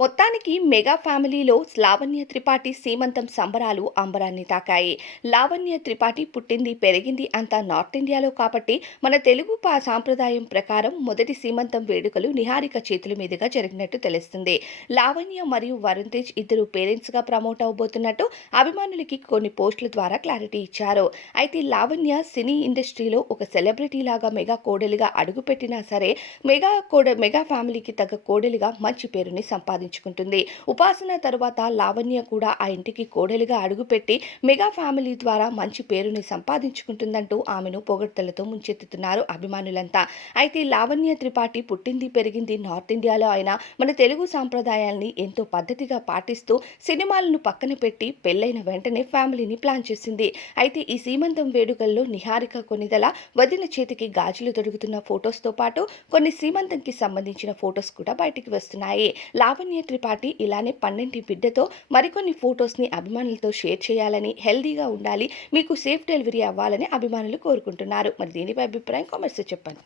మొత్తానికి మెగా ఫ్యామిలీలో లావణ్య త్రిపాఠి సీమంతం సంబరాలు అంబరాన్ని తాకాయి. లావణ్య త్రిపాఠి పుట్టింది పెరిగింది అంతా నార్త్ ఇండియాలో కాబట్టి మన తెలుగు పా సాంప్రదాయం ప్రకారం మొదటి సీమంతం వేడుకలు నిహారిక చేతుల మీదుగా జరిగినట్టు తెలుస్తుంది. లావణ్య మరియు వరుణ్ తేజ్ ఇద్దరు పేరెంట్స్గా ప్రమోట్ అవబోతున్నట్టు అభిమానులకి కొన్ని పోస్టుల ద్వారా క్లారిటీ ఇచ్చారు. అయితే లావణ్య సినీ ఇండస్ట్రీలో ఒక సెలబ్రిటీ లాగా మెగా కోడలిగా అడుగుపెట్టినా సరే మెగా కోడ మెగా ఫ్యామిలీకి తగ్గ కోడలిగా మంచి పేరుని నిర్ణయించుకుంటుంది ఉపాసన తర్వాత లావణ్య కూడా ఆ ఇంటికి కోడలిగా అడుగుపెట్టి మెగా ఫ్యామిలీ ద్వారా మంచి పేరుని సంపాదించుకుంటుందంటూ ఆమెను పొగడ్తలతో ముంచెత్తుతున్నారు అభిమానులంతా. అయితే లావణ్య త్రిపాఠి పుట్టింది పెరిగింది నార్త్ ఇండియాలో అయినా మన తెలుగు సాంప్రదాయాల్ని ఎంతో పద్ధతిగా పాటిస్తూ సినిమాలను పక్కన పెట్టి పెళ్ళైన వెంటనే ఫ్యామిలీని ప్లాన్ చేసింది. అయితే ఈ సీమంతం వేడుకల్లో నిహారిక కొనిదల వదిన చేతికి గాజులు తొడుగుతున్న ఫొటోస్తో పాటు కొన్ని సీమంతంకి సంబంధించిన ఫొటోస్ కూడా బయటికి వస్తున్నాయి. లావణ్య లావణ్య త్రిపాఠి ఇలానే పన్నెంటి బిడ్డతో మరికొన్ని ఫొటోస్ని అభిమానులతో షేర్ చేయాలని హెల్దీగా ఉండాలి మీకు సేఫ్ డెలివరీ అవ్వాలని అభిమానులు కోరుకుంటున్నారు. మరి దీనిపై అభిప్రాయం కామెంట్స్ చెప్పండి.